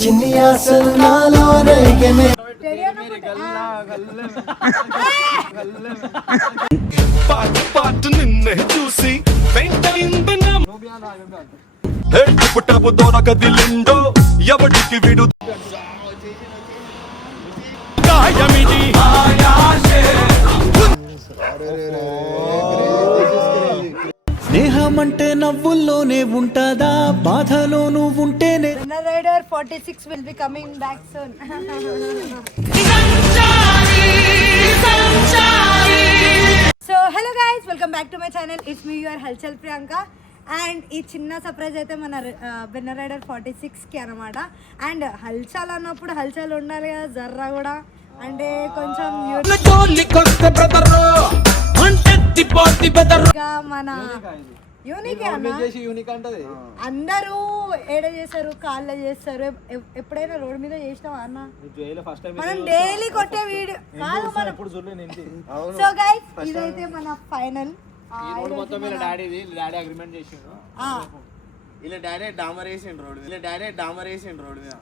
చిన్ని ఆశలు నాలో రేగమే పాటు నిన్నే చూసి పుట్టపు దొరకదిలిండో ఎవడికి విడు గాయమిది స్నేహం అంటే నవ్వుల్లోనే ఉంటదా బాధలోనూ ఉంటేనే. Ridder 46 will be coming back soon. So hello guys, welcome back to my channel. It's me your Halchal Priyanka. And ఈ చిన్న సర్ప్రైజ్ అయితే మన బెన్నర్ రైడర్ 46కి అనమాట. అండ్ హల్చల్ అన్నప్పుడు హల్చల్ ఉండాలి కదా జర్రా కూడా, అంటే కొంచెం మన యూనిక్ అన్న. అందరూ ఏడ చేస్తారు, కాళ్ళ చేస్తారు. ఎప్పుడైనా రోడ్ మీద చేసినావా అన్న? మనం డైలీ కొట్టే వీడియో కాదు మనం. సో గైస్ ఇదైతే మన ఫైనల్. డాడీ అగ్రిమెంట్ చేసిండు. ఇలా డాడీ డామర్ వేసిండు రోడ్ మీద.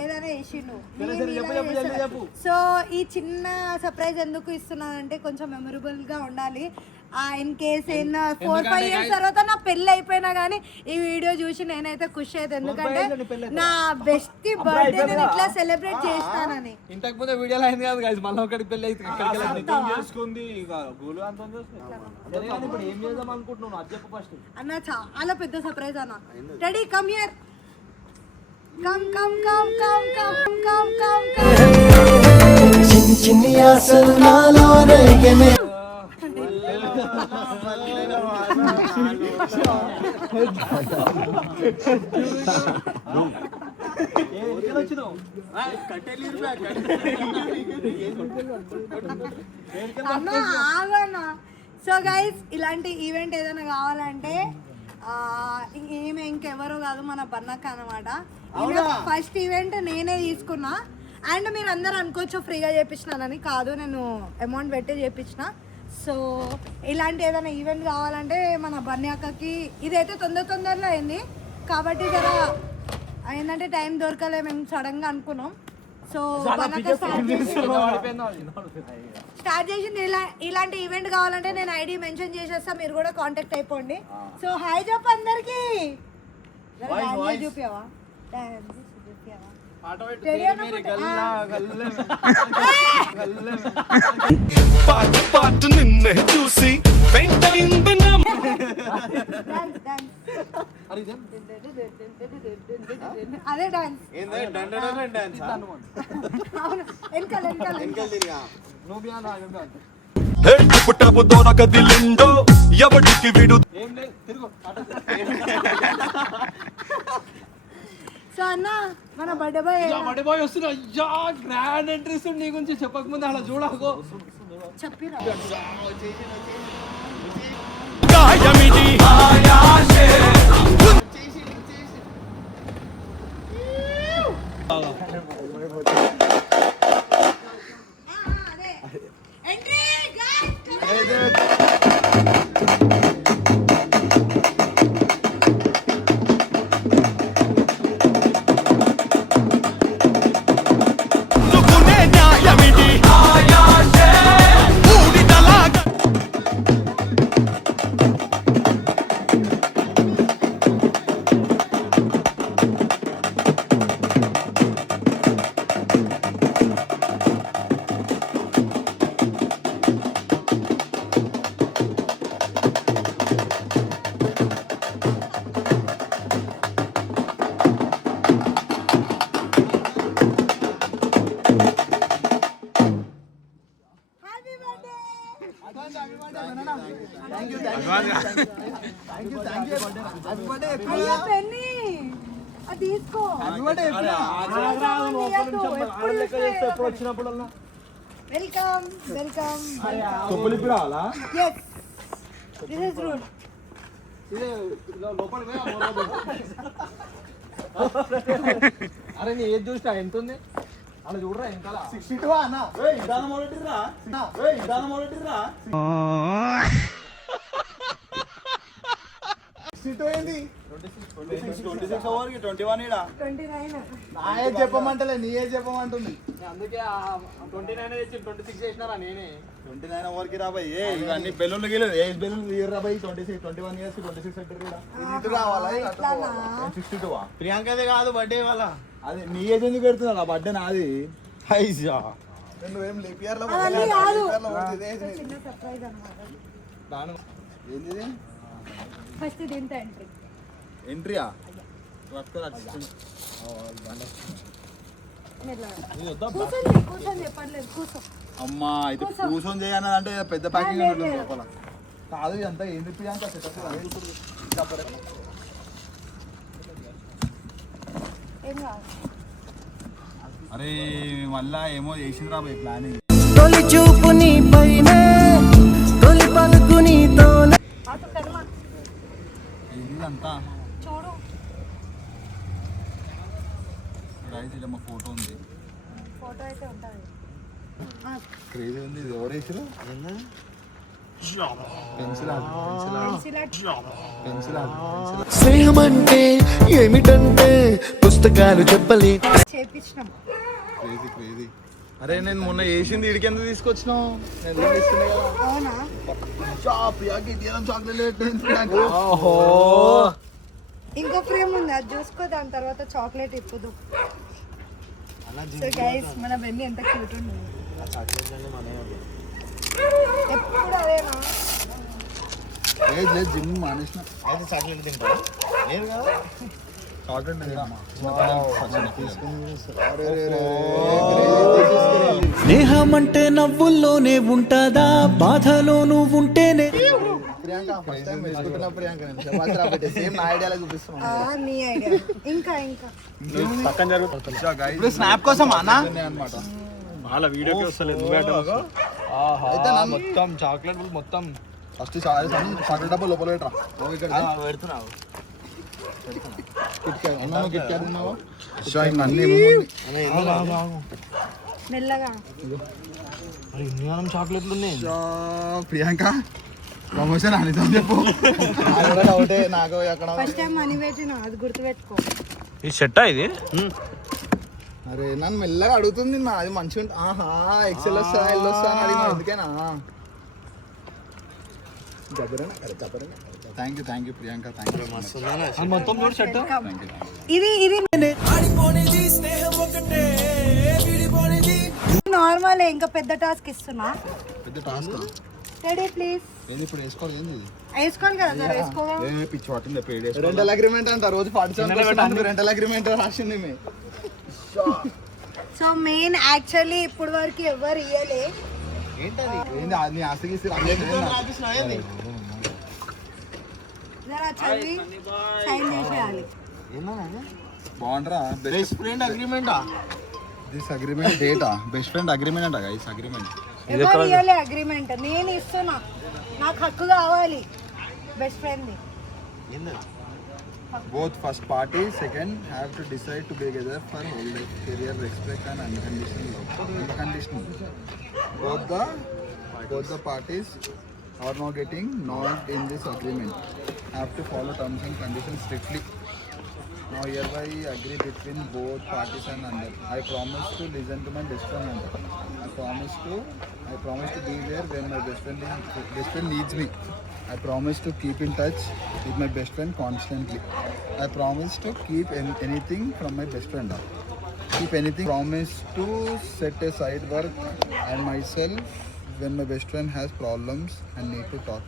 ఏదైనా వేసిండు. సో ఈ చిన్న సర్ప్రైజ్ ఎందుకు ఇస్తున్నానంటే కొంచెం మెమొరబుల్ గా ఉండాలి. ఇన్ కేస్ 4-5 years తర్వాత నా పెళ్లి అయిపోయినా కానీ ఈ వీడియో చూసి నేనైతే ఖుషి అయితే, ఎందుకంటే నా బెస్ట్ బర్త్డే నేను ఇట్లా సెలబ్రేట్ చేస్తానని. ఇంతకు ముందు వీడియోలో అయింది కాదు గైస్, మళ్ళీ ఒకటి పెళ్లి అయితే అన్న చాలా పెద్ద సర్ప్రైజ్ అన్న. Ready, come here, come come come come come come come come. చిన్ని ఆశలు నాలో రేగమే అన్న ఆగన్న. సో గైస్ ఇలాంటి ఈవెంట్ ఏదైనా కావాలంటే ఈమె ఇంకెవరో కాదు, మన బన్నక్క అనమాట. ఫస్ట్ ఈవెంట్ నేనే తీసుకున్నా. అండ్ మీరు అందరూ అనుకోవచ్చు ఫ్రీగా చేయించినానని. కాదు, నేను అమౌంట్ పెట్టి చేయించిన. సో ఇలాంటి ఏదైనా ఈవెంట్ కావాలంటే మన బన్నీ అక్కకి ఇదైతే తొందరలో అయింది కాబట్టి జర ఏంటంటే టైం దొరకలే, మేము సడన్గా అనుకున్నాం. సో స్టార్ట్ చేసింది. ఇలాంటి ఈవెంట్ కావాలంటే నేను ఐడి మెన్షన్ చేసేస్తా, మీరు కూడా కాంటాక్ట్ అయిపోండి. సో హాయ్ చెప్పు అందరికి. చూపించావా పాటు నిన్నే చూసి అదే డాన్స్. పుట్టపు దొరకదిలిండో ఎవడికి విడు. సో అన్న మన బర్త్డే బాయ్ వస్తున్నా. అయ్యా గ్రాండ్ ఎంట్రీస్ నీ గురించి చెప్పక ముందు అలా చూడకో చెప్పిరా. గాయమిది తీసుకో. Welcome welcome. అరే నీ ఏది చూసినా ఎంత ఉంది? అలా చూడరా ఇంకా 62 అన్న ఇదానం మొదటిరా ఇదానం మొదటిరా 62 ఏంది 26 ఓవర్కి 21 ఇడా 29. నా ఏజ్ చెప్పమంటలే నీ ఏజ్ చెప్పమంటుంది అందుకే 29 తెచ్చి 26 చేసినారా నేనే 29 ఓవర్కి రా భయ్ ఇవన్నీ బెలూన్లు గీలేదు ఏజ్ బెలూన్లు తీయరా భయ్ 26 21 ఇయర్స్ 26 సెంటర్ ఇటు రావాలా ఇట్లానా? 62 ప్రియాంకదే కాదు బర్త్డే వాళ్ళ అది నీ ఏజ్ ఎందుకు పెడుతున్నా నా బర్త్డే నాది ఐజా నువ్వేం లేపియార్లో అవన్నీ కాదు. చిన్న సర్ప్రైజ్ అన్నమాట. దాని ఏంది ఫస్ట్ దీంతో ఎంట్రీ. ఎంట్రీయా కూర్చొని చెప్పట్లేదు, కూర్చో. అమ్మా అయితే కూర్చొని చేయను అంటే పెద్ద ప్యాకింగ్ ఉంటుంది లోపల కాదు ఇదంతా ఏంది ప్రియాంక ఏం కాదు. అరే మళ్ళా ఏమో చేసింది రా భయ్ ప్లానింగ్ తొలి చూపు నీ పైన తొలి పలుకు నీతోనే అటు కర్మ ఇదంతా చూడు. రైట్ ఇలా మా ఫోటో ఉంది ఫోటో అయితే ఉంటుంది. క్రేజీ ఉంది ఇది ఎవరు వేసారు పెన్సిల్ పెన్సిల్ స్నేహం అంటే ఏమిటంటే పుస్తకాలు చెప్పలే చేపించినాం. క్రేజీ క్రేజీ అరే నేను మొన్న వేసింది ఇడికి ఎందుకు తీసుకొచ్చినావు నేను ఎందుకు ఇస్తున్నా కదా అవునా? ప్రియాకి ఇదేనా చాక్లెట్ ఇంకో ఫ్రేమ్ ఉంది, అది చూసుకో. దాని తర్వాత చాక్లెట్ ఇప్పుదు. సో గైస్ మన బెన్ని ఎంత క్యూట్ ఉంది. ఎప్పుడు అదేనా? లేదు లేదు జిమ్ మానేసిన అయితే చాక్లెట్ తింటా లేదు కదా చాక్లెట్ స్నేహం అంటే నవ్వుల్లోనే ఉంటదా బాధలోనూ ఉంటేనే నీ ఐడియా. ఇంకా ఇంకా స్నాప్ కోసం అనమాట మొత్తం చాక్లెట్ మొత్తం ఫస్ట్ చాక్లెట్ డబ్బా లోపల పెట్టరా పెడుతున్నావు మెల్లగా. చాక్లెట్లు ఉన్నాయి ప్రియాంక ప్రమోషన్ అనితో చెప్పు ఒకటే నాకు అక్కడ ఫస్ట్ టైం మనీ పెట్టినా, అది గుర్తుపెట్టుకో. ఈ సెట్టా ఇది అరే నన్ను మెల్లగా అడుగుతుంది నా అది మంచిగా ఆహా ఎక్సెల్ వస్తా ఎల్ వస్తా అని అడిగిన అందుకేనా thank you Priyanka thank you మొత్తం చూడు సెట్ ఇది ఇది నార్మల్. ఇంకా పెద్ద టాస్క్ ఇస్తున్నా. పెద్ద టాస్క్ రెడీ ప్లీజ్. ఏంది ఇప్పుడు వేసుకోవాలి ఏంది వేసుకోవాలి కదా సార్, వేసుకోగా. పిచ్చి పట్టింది రెంటల్ అగ్రిమెంట్ అంట రోజు 47% రెంటల్ అగ్రిమెంట్ రాసింది మీ సో మెయిన్ యాక్చువల్లీ ఇప్పుడు వరకు ఎవరు ఇయ్యలే. ఏంటది ఏంది నీ ఆస్తికి జరా చదివి సైన్ చేసేయాలి. బాగుంటారా బెస్ట్ ఫ్రెండ్ అగ్రిమెంటా దిస్ అగ్రిమెంట్ డేటా బెస్ట్ ఫ్రెండ్ అగ్రిమెంట్ అంట గైస్ అగ్రిమెంట్ ఎవరు ఇయ్యలే అగ్రిమెంట్, నేను ఇస్తున్నా. నాకు హక్కు కావాలి బెస్ట్ ఫ్రెండ్ ని. Both first party, second have to decide to be together for whole life, career, respect and unconditional love. Unconditional. Both the parties are not getting not in this agreement. Have to follow terms and conditions strictly. Now hereby agree between both parties and under. I promise to listen to my best friend under. I promise to be there when my best friend needs me. I promise to keep in touch with my best friend constantly. I promise to keep anything from my best friend. Keep anything. Promise to set aside work and myself when my best friend has problems and need to talk.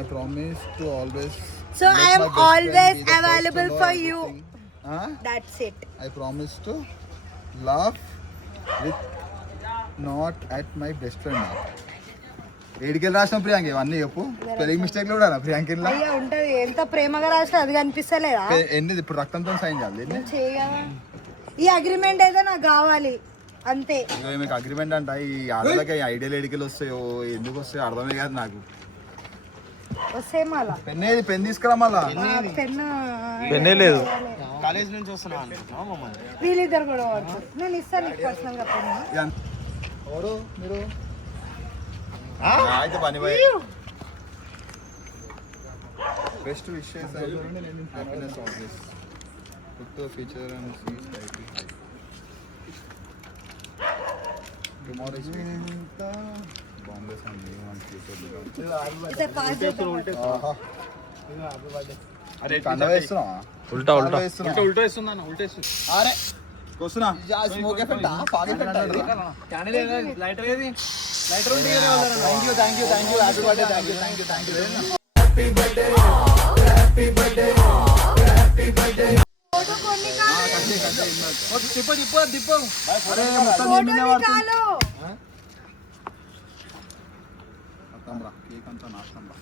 I promise to always. So let I am my best friend always be the first to available know for everything. you. Huh? That's it. I promise to laugh with not at my best friend. ఏడికెళ్ళి రాసిన ప్రియాంక ఇవన్నీ చెప్పు spelling mistake కూడా ప్రియాంక అయ్యా ఉంటది, ఎంత ప్రేమగా రాసినా అది కనిపిస్తలేదా? ఎన్ని ఇప్పుడు రక్తంతో సైన్ చేయాలి చేయగా ఈ అగ్రిమెంట్ అయితే నాకు కావాలి అంతే. మీకు అగ్రిమెంట్ అంట ఈ ఆడలకి ఐడియాలు ఏడికెళ్ళి వస్తాయో ఎందుకు వస్తాయో అర్థమే కాదు నాకు. వస్తే మళ్ళా పెన్ ఏది? పెన్ తీసుకురా మళ్ళా. పెన్ను లేదు. కాలేజ్ నుంచి వస్తున్నా మమ్మల్ని వీళ్ళిద్దరు కూడా వాడుతారు. నేను ఇస్తాను పర్సనల్ గా పెన్ను. ఎవరు మీరు? అయితే పని పోయి best wishes happiness always. Good future and sees life. Tomorrow is Bombay and new and future. ఇదే పాస్ ఆహా అరే కండ వేస్తున్నావా? ఉల్టా ఉల్టా వేస్తున్నా. ఉల్టా వేస్తున్నాను ఉల్టా వేస్తున్నా. అరే వస్తున్నా. Smoke effect fog effect. Lighter ఏది లైటర్ ఉంటే thank you happy birthday. Thank you photo కొన్ని తిప్ప తిప్ప తిప్ప అరే మొత్తం ఫోటో నిన్నే వాడుతుంది. కాలు. మొత్తం రా కేక్ అంతా నాశనం రా.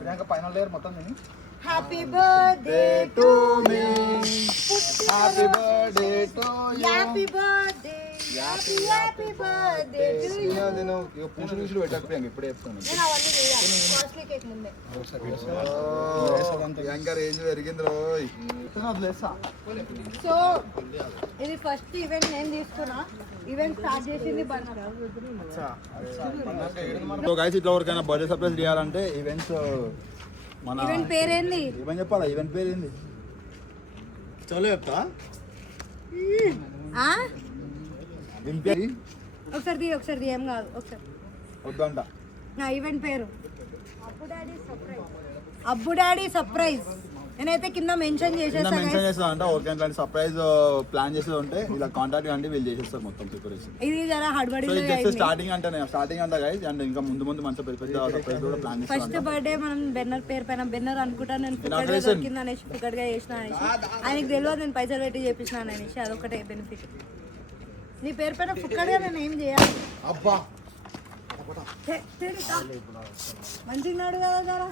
ప్రియాంక పైన లేయర్ మొత్తం తిని. Happy birthday to me happy birthday to you. Happy birthday happy birthday to you. నేను పూసులు పెట్టాక ప్రియాంక ఇప్పుడే చెప్తాను. నేను అవన్నీ చేయాలి కాస్ట్లీ కేక్ ముందే. ప్రియాంక రేంజ్ పెరిగింది రోయ్. సో ఇది ఫస్ట్ ఈవెంట్ నేను తీసుకున్నా. ఈవెంట్ స్టార్ట్ చేసింది బన్నా. సో గైస్ ఇట్లా ఎవరికైనా బర్త్డే సర్ప్రైజ్ చేయాలంటే ఈవెంట్స్ మన ఈవెంట్ పేరేంది? ఈవెంట్ చెప్పాలా? ఈవెంట్ పేరు ఏంది? చలో చెప్తా. ఆ వింపేరి ఒకసారి ఏం కాదు ఒకసారి వద్దంట. నా ఈవెంట్ పేరు అబ్బు డాడీ సర్ప్రైజ్. నేనైతే కింద మెన్షన్ చేసేస్తా మెన్షన్ చేస్తా అంట. ఎవరికైనా ఇట్లాంటి సర్ప్రైజ్ ప్లాన్ చేసేది ఉంటే ఇలా కాంటాక్ట్ కంటే వీళ్ళు చేసేస్తారు మొత్తం ప్రిపరేషన్. ఇది జర హడ్బడి. సో ఇది జస్ట్ స్టార్టింగ్ అంట గైస్. అండ్ ఇంకా ముందు మంచి పెద్ద సర్ప్రైజ్ కూడా ప్లాన్ చేస్తాం. ఫస్ట్ బర్త్డే మనం బెన్నర్ పేరు పైన బెన్నర్ అనుకుంటా. నేను ఫుకట్గా దొరికింది అనేసి ఫుకట్గా చేసిన అనేసి ఆయనకి తెలియదు నేను పైసలు పెట్టి చేపించినాను అనేసి. అదొకటే బెనిఫిట్. నీ పేరు పైన ఫుకట్గా నేను ఏం చేయాలి? అబ్బా మంచిగా కదా జరా.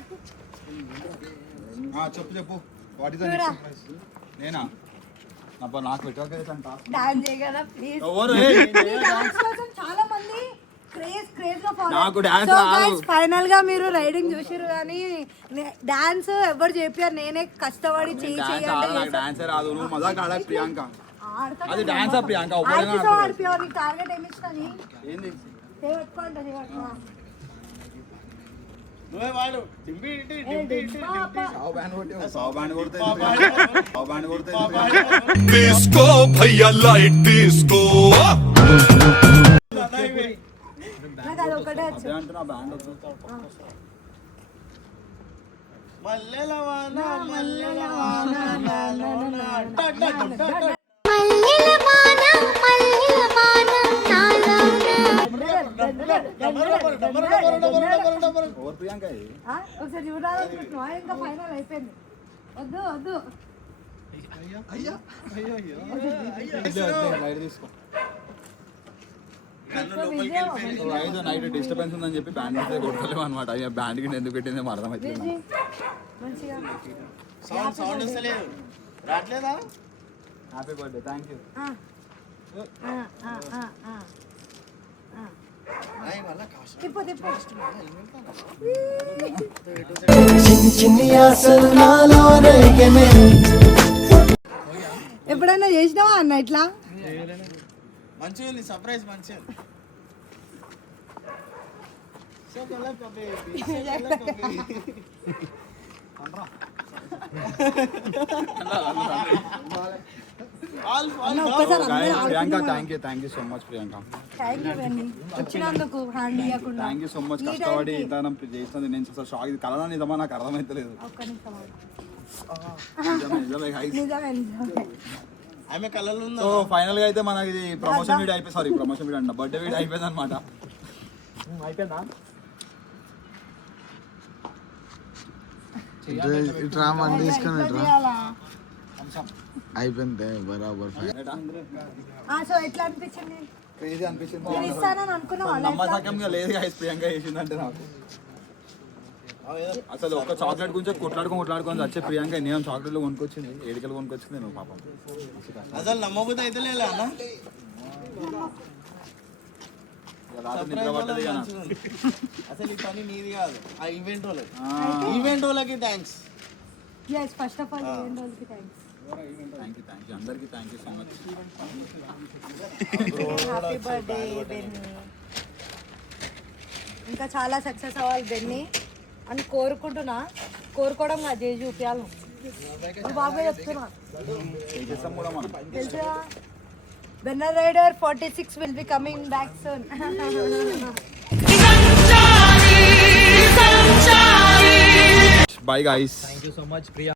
చెప్పు వాట్ ఇస్ చూరా. నేనా అబ్బా నాకు పెట్టాలంట. డాన్స్ చేయగలరా ప్లీజ్? ఎవరు డాన్స్ కోసం చాలా మంది క్రేజ్ గా ఫాలో. నాకు డాన్స్ రాదు. ఫైనల్ గా మీరు రైడింగ్ చూసిరు కానీ డాన్స్ ఎవరు చెప్పారు? నేనే కష్టపడి చేయి నాకు డాన్స్ రాదు. నువ్వు మజాక్ ఆడా ప్రియాంక. అది డాన్స్ ప్రియాంక. ఆడిపోయావు. నీకు టార్గెట్ ఏమి ఇస్తాను? ఏంది పెట్టుకోండి. నువ్వే వాడు టింపి సావు బ్యాండ్ కొడితే తీసుకో భయ్యా లైట్ తీసుకో. నాకు అది ఒకటే వచ్చు. అంటున్నా బ్యాండ్ వద్దు. మల్లెల వాన మల్లెల ఓవర్ ప్రియాంక ఒకసారి చూడాలనుకుంటున్నా. ఇంకా ఫైనల్ అయిపోయింది. వద్దు లైట్ తీసుకో. నైట్ డిస్టర్బెన్స్ ఉందని చెప్పి బ్యాండ్ అయితే కొట్టలేము అనమాట. బ్యాండ్ కి ఎందుకు పెట్టింది అర్థమైతే. మంచిగా సౌండ్ వస్తలేదు రావట్లేదా? Happy birthday. Thank you. తిప్పు చిన్ని ఆశలు నాలో రేగనే. ఎప్పుడైనా చేసినావా అన్న ఇట్లా? మంచిగా ఉంది సర్ప్రైజ్ మంచిగా. Priyanka thank you so much Priyanka. Thank you అండి వచ్చినందుకు హ్యాండ్ ఇవ్వకుండా. Thank you so much. కష్టపడి ఇంతనం చేస్తుంది. నేను అసలు షాక్. ఇది కలనా నిజమా నాకు అర్థమైతలేదు. ఒక్క నిమిషం నిజమే. ఆమె కళ్ళలో ఉందా? సో ఫైనల్ గా అయితే మనకి ఇది ప్రమోషన్ వీడియో అయిపోయింది. సారీ ప్రమోషన్ వీడియో అంట బర్త్డే వీడియో అయిపోయింది అనమాట. అయిపోయిందా? ఇట్రా మన తీసుకొని అయిపోయింది బరాబర్. సో ఎట్లా అనిపించింది? క్రేజీ అనిపించింది. నేను ఇస్తానని అనుకున్నావా? నమ్మకంగా లేదు గైస్ ప్రియాంక చేసిందంటే నాకు. అసలు ఒక చాక్లెట్ గురించి కొట్లాడుకొని వచ్చే ప్రియాంక నేను చాక్లెట్లు కొనుక్కొచ్చింది. ఏడికలు కొనుక్కొచ్చింది నేను పాపం. అసలు నమ్మబుద్ధి అయితే లేదా అన్న? Surprise వాళ్ళకి మంచిగా ఉంది. అసలు ఈ పని నీది కాదు ఆ ఈవెంట్ వాళ్ళకి. ఈవెంట్ వాళ్ళకి thanks. Yes first of all event వాళ్ళకి థ్యాంక్స్. థ్యాంక్ యూ అందరికీ thank you so much. Happy birthday Benny. ఇంకా చాలా సక్సెస్ అవ్వాలి బెన్నీ అని కోరుకోవడం కాదు చేసి చూపించాలి. బాగా చెప్తున్నా తెలుసా Benner rider 46 will be coming back soon. Bye guys. Thank you so much, Priya.